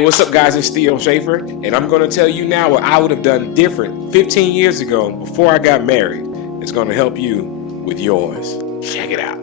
Hey, what's up, guys? It's Theo Schaefer, and I'm going to tell you now what I would have done different 15 years ago before I got married. It's going to help you with yours. Check it out.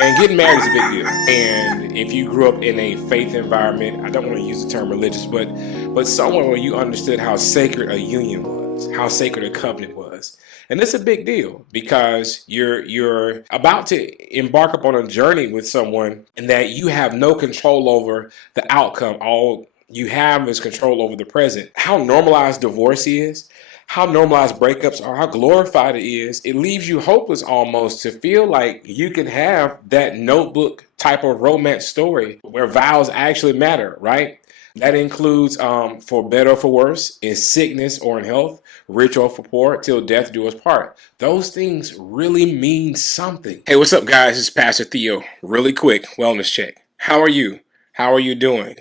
And getting married is a big deal. And if you grew up in a faith environment, I don't want to use the term religious, but somewhere where you understood how sacred a union was, how sacred a covenant was. And it's a big deal because you're about to embark upon a journey with someone and that you have no control over the outcome. All you have is control over the present. How normalized divorce is, how normalized breakups are, how glorified it is, it leaves you hopeless almost to feel like you can have that notebook type of romance story where vows actually matter, right? That includes for better or for worse, in sickness or in health, rich or for poor, till death do us part. Those things really mean something. Hey, what's up, guys? It's Pastor Theo. Really quick, wellness check. How are you? How are you doing?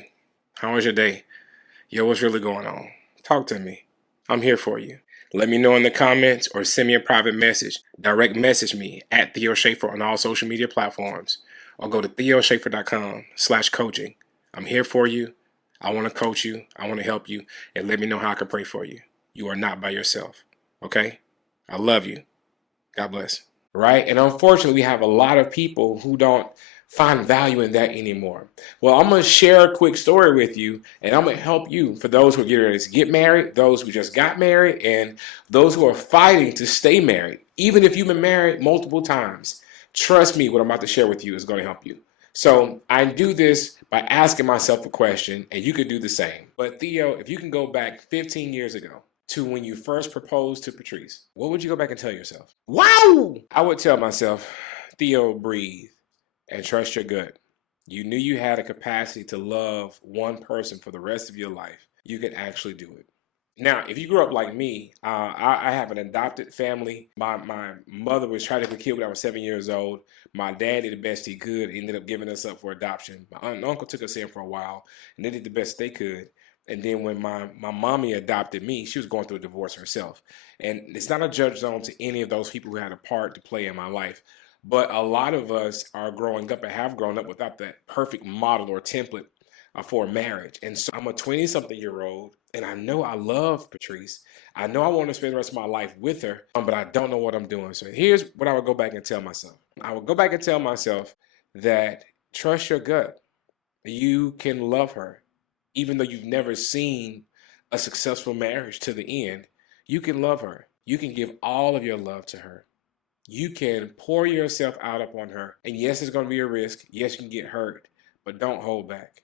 How was your day? Yo, what's really going on? Talk to me. I'm here for you. Let me know in the comments or send me a private message. Direct message me at Theo Schaefer on all social media platforms or go to theoschaefer.com/coaching. I'm here for you. I want to coach you. I want to help you, and let me know how I can pray for you. You are not by yourself. Okay? I love you. God bless. Right? And unfortunately, we have a lot of people who don't find value in that anymore. Well, I'm going to share a quick story with you, and I'm going to help you for those who are getting ready to get married, those who just got married, and those who are fighting to stay married. Even if you've been married multiple times, trust me, what I'm about to share with you is going to help you. So I do this by asking myself a question, and you could do the same. But Theo, if you can go back 15 years ago to when you first proposed to Patrice, what would you go back and tell yourself? Wow! I would tell myself, Theo, breathe and trust your gut. You knew you had a capacity to love one person for the rest of your life. You can actually do it. Now, if you grew up like me, I have an adopted family. My mother was tragically killed when I was 7 years old. My dad did the best he could. He ended up giving us up for adoption. My aunt and uncle took us in for a while, and they did the best they could. And then when my mommy adopted me, she was going through a divorce herself. And it's not a judge zone to any of those people who had a part to play in my life. But a lot of us are growing up and have grown up without that perfect model or template for marriage. And so I'm a 20-something-year-old, and I know I love Patrice. I know I want to spend the rest of my life with her, but I don't know what I'm doing. So here's what I would go back and tell myself. I would go back and tell myself that trust your gut. You can love her. Even though you've never seen a successful marriage to the end, you can love her. You can give all of your love to her. You can pour yourself out upon her. And yes, it's going to be a risk. Yes, you can get hurt, but don't hold back.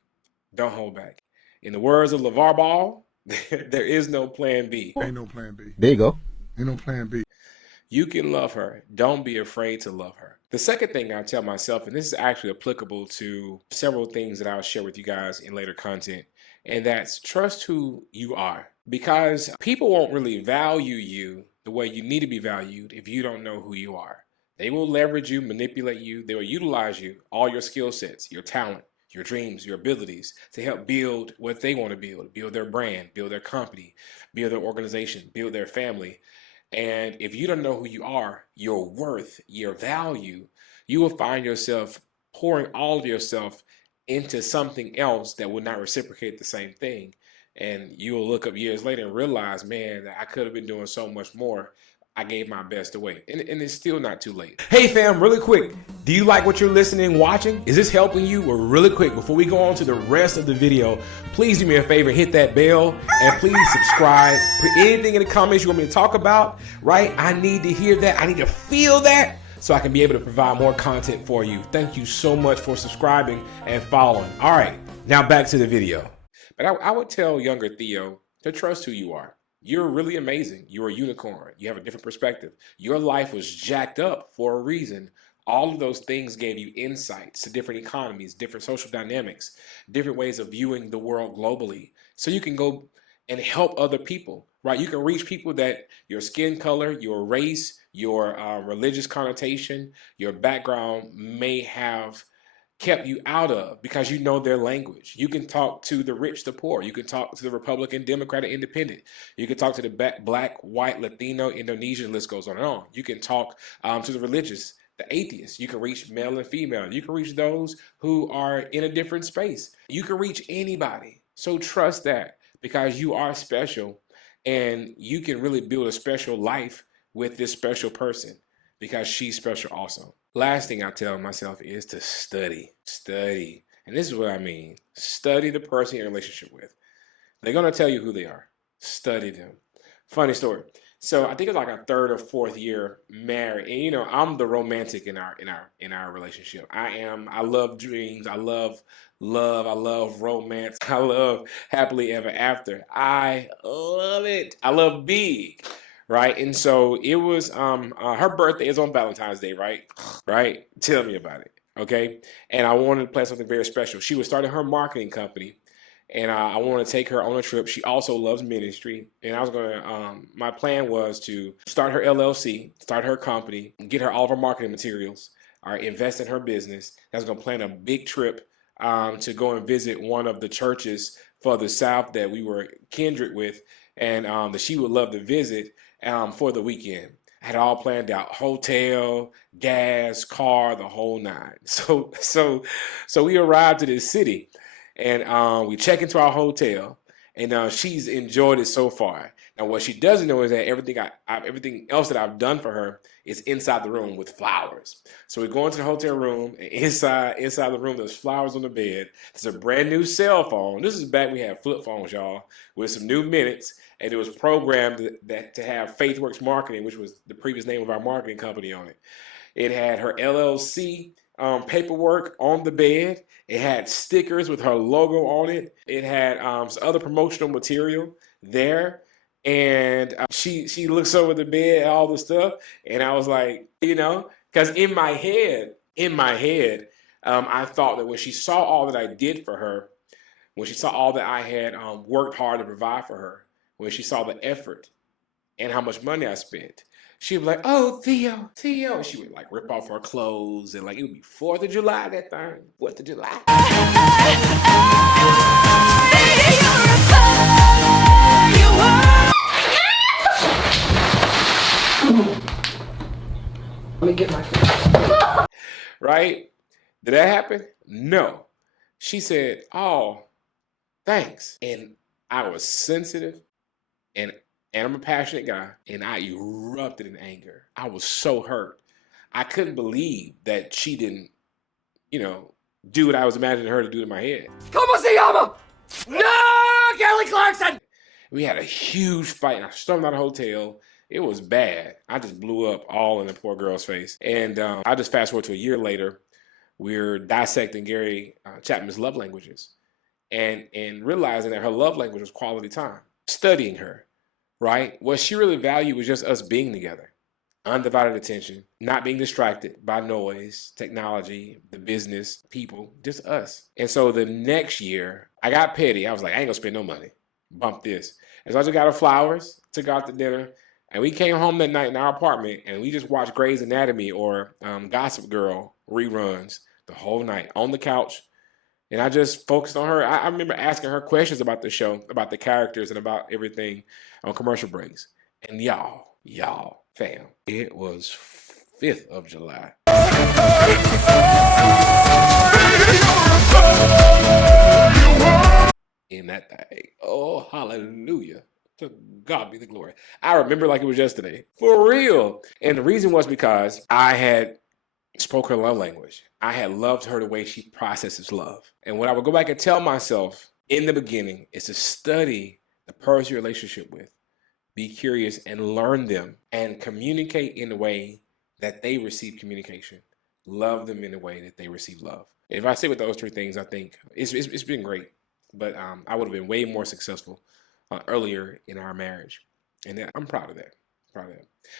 Don't hold back. In the words of LeVar Ball, there is no plan B. Ain't no plan B. There you go. Ain't no plan B. You can love her. Don't be afraid to love her. The second thing I tell myself, and this is actually applicable to several things that I'll share with you guys in later content, and that's trust who you are. Because people won't really value you the way you need to be valued if you don't know who you are. They will leverage you, manipulate you. They will utilize you, all your skill sets, your talent, your dreams, your abilities to help build what they want to build their brand, build their company, build their organization, build their family. And if you don't know who you are, your worth, your value, you will find yourself pouring all of yourself into something else that will not reciprocate the same thing. And you will look up years later and realize, man, I could have been doing so much more. I gave my best away. And it's still not too late. Hey fam, really quick. Do you like what you're listening, watching? Is this helping you? Well, really quick, before we go on to the rest of the video, please do me a favor, hit that bell, and please subscribe. Put anything in the comments you want me to talk about, right? I need to hear that. I need to feel that so I can be able to provide more content for you. Thank you so much for subscribing and following. All right, now back to the video. But I would tell younger Theo to trust who you are. You're really amazing. You're a unicorn. You have a different perspective. Your life was jacked up for a reason. All of those things gave you insights to different economies, different social dynamics, different ways of viewing the world globally. So you can go and help other people, right? You can reach people that your skin color, your race, your religious connotation, your background may have kept you out of because you know their language. You can talk to the rich, the poor. You can talk to the Republican, Democrat, or Independent. You can talk to the black, white, Latino, Indonesian, list goes on and on. You can talk to the religious, the atheists. You can reach male and female. You can reach those who are in a different space. You can reach anybody. So trust that, because you are special and you can really build a special life with this special person, because she's special also. Last thing I tell myself is to study. Study. And this is what I mean. Study the person you're in a relationship with. They're going to tell you who they are. Study them. Funny story. So I think it's like our third or fourth year married. And you know, I'm the romantic in our relationship. I love dreams. I love love. I love romance. I love happily ever after. I love it. I love big. Right. And so it was her birthday is on Valentine's Day, right? Right? Tell me about it. Okay. And I wanted to plan something very special. She was starting her marketing company, and I want to take her on a trip. She also loves ministry, and I was going to, my plan was to start her LLC, start her company, get her all of her marketing materials, or invest in her business. I was going to plan a big trip to go and visit one of the churches for the South that we were kindred with, and that she would love to visit for the weekend. I had it all planned out: hotel, gas, car, the whole nine. So we arrived to this city, and we check into our hotel, and she's enjoyed it so far. Now, what she doesn't know is that everything else that I've done for her is inside the room with flowers. So we go into the hotel room, and inside the room, there's flowers on the bed. There's a brand new cell phone. This is back we had flip phones, y'all, with some new minutes, and it was programmed to have FaithWorks Marketing, which was the previous name of our marketing company, on it. It had her LLC paperwork on the bed. It had stickers with her logo on it. It had some other promotional material there. And she looks over the bed and all the stuff. And I was like, because in my head, I thought that when she saw all that I did for her, when she saw all that I had worked hard to provide for her, when she saw the effort and how much money I spent, she would be like, "Oh, Theo." She would like rip off her clothes, and like it would be 4th of July that thing. 4th of July. Let me get my phone. Right? Did that happen? No. She said, "Oh, thanks." And I was sensitive, and I'm a passionate guy, and I erupted in anger. I was so hurt. I couldn't believe that she didn't, do what I was imagining her to do to my head. Como se llama? No, Kelly Clarkson! We had a huge fight. I stormed out of the hotel. It was bad. I just blew up all in the poor girl's face. And I just fast forward to a year later. We're dissecting Gary Chapman's love languages, and realizing that her love language was quality time. Studying her. Right? What she really valued was just us being together. Undivided attention, not being distracted by noise, technology, the business, people, just us. And so the next year, I got petty. I was like, I ain't gonna spend no money. Bump this. And so I just got her flowers, took her out to dinner, and we came home that night in our apartment, and we just watched Grey's Anatomy or Gossip Girl reruns the whole night on the couch. And I just focused on her. I remember asking her questions about the show, about the characters, and about everything on commercial breaks. And y'all, fam, it was 5th of July. In that day. Oh, hallelujah. To God be the glory. I remember like it was yesterday. For real. And the reason was because I had spoke her love language. I had loved her the way she processes love. And what I would go back and tell myself in the beginning is to study the person you're in a relationship with. Be curious and learn them, and communicate in a way that they receive communication. Love them in a way that they receive love. And if I stay with those 3 things, I think it's been great. But I would have been way more successful earlier in our marriage. And I'm proud of that.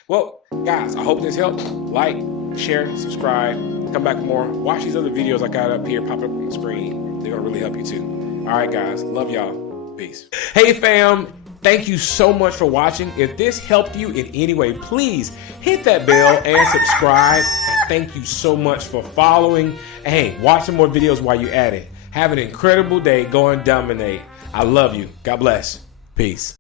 Well, guys, I hope this helped. Like, share, subscribe, come back for more. Watch these other videos I got up here, pop up on the screen. They're going to really help you too. All right, guys. Love y'all. Peace. Hey, fam. Thank you so much for watching. If this helped you in any way, please hit that bell and subscribe. Thank you so much for following Hey, watch some more videos while you're at it. Have an incredible day. Go and dominate. I love you. God bless. Peace.